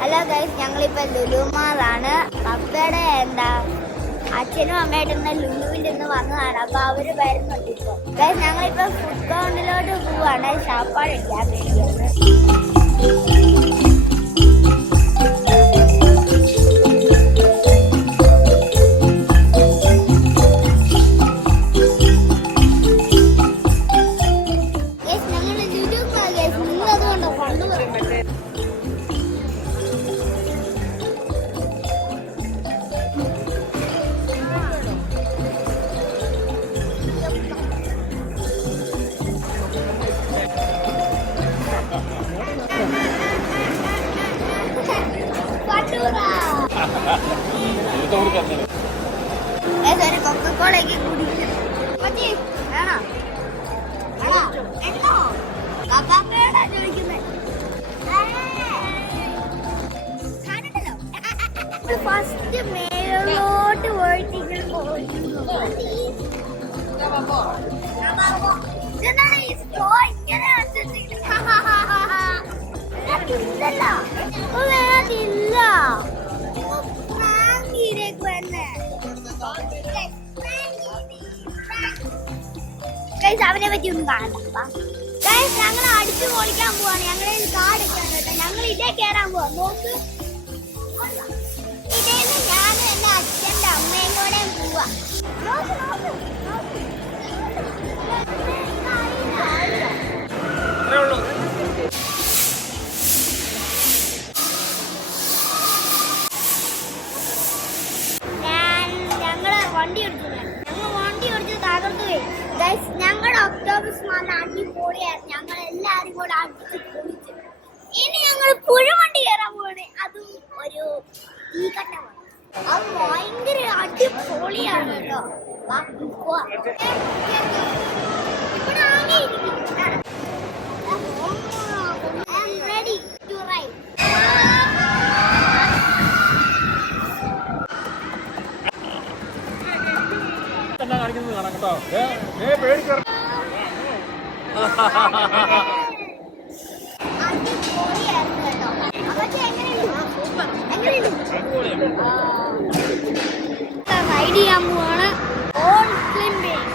Hello guys, ഞങ്ങളിപ്പോൾ ലുലുമാളാണ്. പപ്പയുടെ അച്ഛനും അമ്മയായിട്ട് ലുലുവിൻ്റെ ഇന്ന് വന്നതാണ്. അപ്പോൾ അവർ വരുന്നുണ്ട്. ഇപ്പോൾ ഗൈസ് ഞങ്ങളിപ്പോൾ ഫുഡ് കൗണ്ടിലോട്ട് പോവാണ് ഷാപ്പാട് ഇരിക്കാൻ വേണ്ടിയാണ്. കൊക്കക്കോളയൊക്കെ കുടിക്കണം. ഫസ്റ്റ് മേലോട്ട് പോയിട്ടിങ്ങനെ അവനെ പറ്റി ഒന്നും കാണണ്ട. ഞങ്ങൾ അടിച്ചു പൊളിക്കാൻ പോവാണ്. ഞങ്ങളെ കാടൊക്കെയാണ് കേട്ടോ. ഞങ്ങൾ ഇതേ കയറാൻ പോവാ. നോക്ക്, ഇതേന്ന് ഞാനും എന്റെ അച്ഛന്റെ അമ്മയും കൂടെ പോവാ. വണ്ടി ഓടിച്ച് തകർത്തു പോയി. ഞങ്ങളുടെ ഒക്ടോബസ് മാസം അടിപൊളിയായിരുന്നു. ഞങ്ങൾ എല്ലാരും കൂടെ അടിച്ച് പൊളിച്ചു. ഇനി ഞങ്ങൾ പുഴവണ്ടി കയറാൻ പോവാണ്. അതും ഒരു തീകട്ടമാണ്. അത് ഭയങ്കര അടിപൊളിയാണ് കേട്ടോ. ഇവിടെ ആകെയിരിക്കും. Ready to ride. റൈഡ് ചെയ്യാൻ പോവാണ്. All climbing.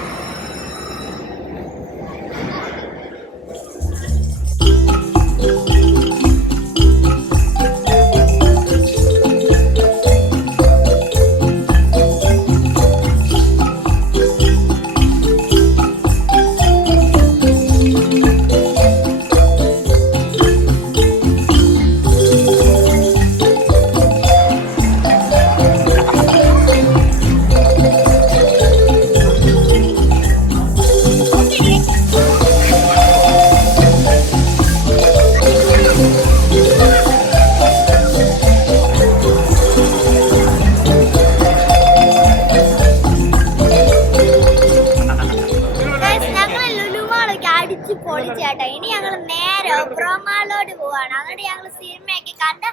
പൊളിച്ചേട്ടാ. ഇനി ഞങ്ങൾ നേരെ ഒബ്രോമാളിലോട്ട് പോവാണ്. അതുകൊണ്ട് ഞങ്ങൾ സിനിമയൊക്കെ കണ്ട്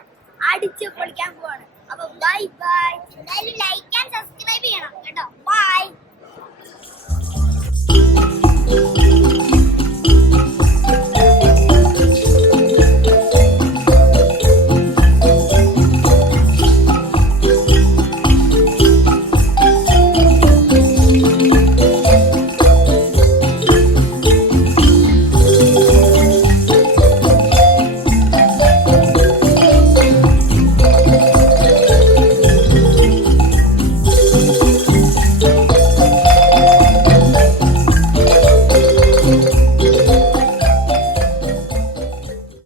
അടിച്ച് പൊളിക്കാൻ പോവാണ്. അപ്പൊ ബൈ ബൈ. എന്തായാലും ലൈക്ക് ആൻഡ് സബ്സ്ക്രൈബ് ചെയ്യണം കേട്ടോ. ബൈ.